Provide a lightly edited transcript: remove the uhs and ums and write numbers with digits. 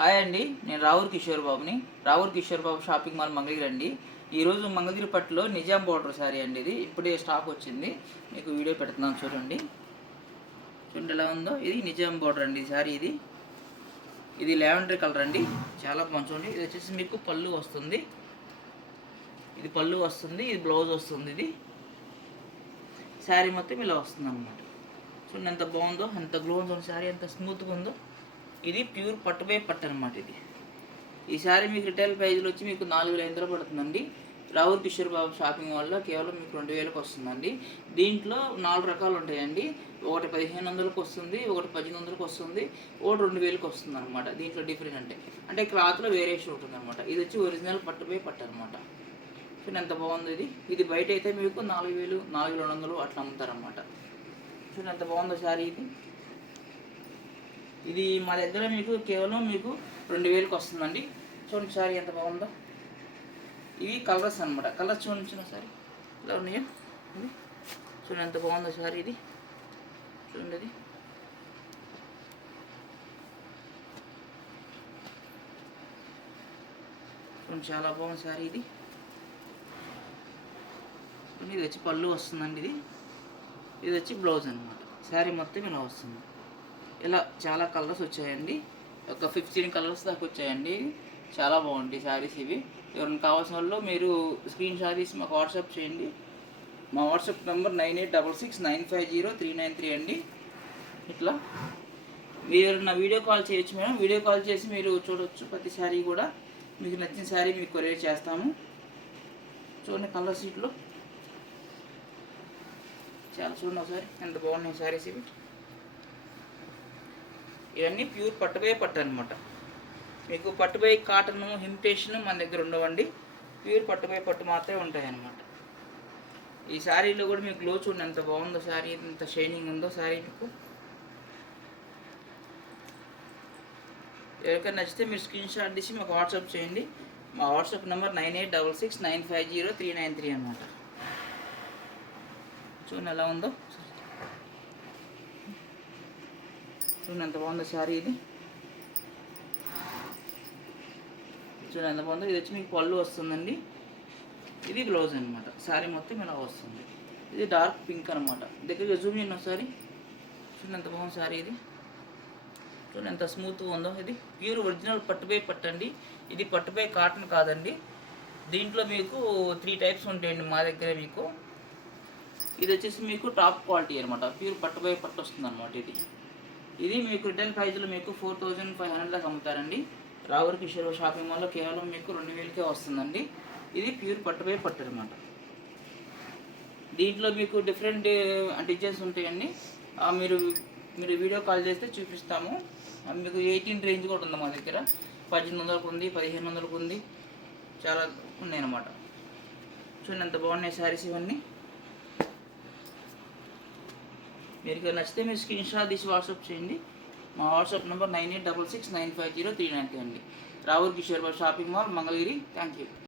Hi అండి, నేను రావూర్ కిషోర్ బాబుని. రావూర్ కిషోర్ బాబు షాపింగ్ మాల్ మంగళగిరి అండి. ఈరోజు మంగళగిరి పట్టులో నిజాం బార్డర్ శారీ అండి. ఇది ఇప్పుడే స్టాక్ వచ్చింది, మీకు వీడియో పెడుతున్నాను చూడండి. చూడండి ఎలా ఉందో. ఇది నిజాం బార్డర్ అండి శారీ. ఇది లావెండర్ కలర్ అండి, చాలా బాగుంది. ఇది వచ్చేసి మీకు పళ్ళు వస్తుంది, ఇది పళ్ళు వస్తుంది, ఇది బ్లౌజ్ వస్తుంది. ఇది శారీ మొత్తం ఇలా వస్తుంది అన్నమాట. చూడండి ఎంత బాగుందో, ఎంత గ్లో ఉందో శారీ, ఎంత స్మూత్గా ఉందో. ఇది ప్యూర్ పట్టుపై పట్టు అనమాట. ఈ శారీ మీకు రిటైల్ ప్రైజ్లో వచ్చి మీకు 4,500 పడుతుందండి. రావూర్ కిషోర్ బాబు షాపింగ్ వల్ల కేవలం మీకు 2,000కి వస్తుందండి. దీంట్లో 4 రకాలు ఉంటాయండి. ఒకటి 1,500కి వస్తుంది, ఒకటి 1,800కి వస్తుంది, ఒకటి 2,000కి వస్తుంది అనమాట. దీంట్లో డిఫరెంట్ అంటే క్లాత్లో వేరియేషన్ ఉంటుంది అనమాట. ఇది వచ్చి ఒరిజినల్ పట్టుపై పట్టు అనమాట. చూడండి ఎంత బాగుంది. ఇది బయట అయితే మీకు 4,000, 4,200 అట్లా అమ్ముతారనమాట. చూడండి ఎంత బాగుందో శారీ. ఇది మా దగ్గర మీకు కేవలం 2,000కి వస్తుందండి. చూడండి శారీ ఎంత బాగుందో. ఇవి కలర్స్ అనమాట. కలర్స్ చూడండి సారీ ఇలా ఉన్నాయో. చూడండి ఎంత బాగుందో శారీ. ఇది చూడండి, అది చూడండి చాలా బాగుంది శారీ. ఇది వచ్చి పళ్ళు వస్తుందండి. ఇది వచ్చి బ్లౌజ్ అనమాట. శారీ మొత్తం ఇలా వస్తుంది. ఇలా చాలా కలర్స్ వచ్చాయండి, ఒక 15 కలర్స్ దాకా వచ్చాయండి. చాలా బాగుంటాయి శారీస్ ఇవి. ఎవరైనా కావాల్సిన వాళ్ళు మీరు స్క్రీన్ షాట్ తీసి మాకు వాట్సాప్ చేయండి. మా వాట్సాప్ నెంబర్ 9866950393 అండి. ఇట్లా మీరు నా వీడియో కాల్ చేయొచ్చు మేడం. వీడియో కాల్ చేసి మీరు చూడవచ్చు. ప్రతి శారీ కూడా మీకు నచ్చిన శారీ మీకు కొరియర్ చేస్తాము. చూడండి కలర్స్ ఇట్లో చాలా చూడండి ఒకసారి ఎంత బాగున్నాయి శారీస్ ఇవి. ఇవన్నీ ప్యూర్ పట్టుపై పట్టు అనమాట. మీకు పట్టుపై కాటన్ ఇమిటేషన్ మన దగ్గర ఉండవండి. ప్యూర్ పట్టుపై పట్టు మాత్రమే ఉంటాయి అన్నమాట. ఈ శారీలో కూడా మీకు గ్లో చూడండి ఎంత బాగుందో శారీ, ఎంత షైనింగ్ ఉందో శారీ. మీకు ఎవరికైనా నచ్చితే మీరు స్క్రీన్ షాట్ తీసి మాకు వాట్సాప్ చేయండి. మా వాట్సాప్ నెంబర్ 9866950393 అనమాట. చూడండి ఎలా ఉందో. చూడండి ఎంత బాగుందో శారీ. చూడండి ఎంత బాగుందో. ఇది వచ్చి మీకు పళ్ళు వస్తుందండి, ఇది బ్లౌజ్ అనమాట. శారీ మొత్తం ఇలా వస్తుంది. ఇది డార్క్ పింక్ అనమాట. దగ్గరగా జూమ్ చేయండి ఒకసారి. చూడండి ఎంత బాగుంది శారీ. చూడండి ఎంత స్మూత్గా ఉందో. ఇది ప్యూర్ ఒరిజినల్ పట్టుపై పట్టు అండి. ఇది పట్టుపై కాటన్ కాదండి. దీంట్లో మీకు 3 టైప్స్ ఉంటాయండి మా దగ్గర. మీకు ఇది వచ్చేసి మీకు టాప్ క్వాలిటీ అనమాట. ప్యూర్ పట్టుపై పట్టు వస్తుంది అనమాట. ఇది మీకు రిటైల్ ప్రైజ్లో మీకు 4,500 దాకా అమ్ముతారండి. రావూర్ కిషోర్ షాపింగ్ మాల్లో కేవలం మీకు 2,000కే వస్తుందండి. ఇది ప్యూర్ పట్టుపై పట్టు అనమాట. దీంట్లో మీకు డిఫరెంట్ డిజైన్స్ ఉంటాయండి. మీరు వీడియో కాల్ చేస్తే చూపిస్తాము. మీకు 18 రేంజ్ కూడా ఉంది మా దగ్గర. 1,800కు ఉంది, 1,500కు ఉంది, చాలా ఉన్నాయి అన్నమాట. చూడండి ఎంత బాగున్నాయి శారీస్ ఇవన్నీ. మీకు నచ్చితే మీరు స్క్రీన్ షాట్ తీసి వాట్సాప్ చేయండి. మా వాట్సాప్ నెంబర్ 9866950393 అండి. Ravur Kishore shopping mall Mangalagiri. Thank you.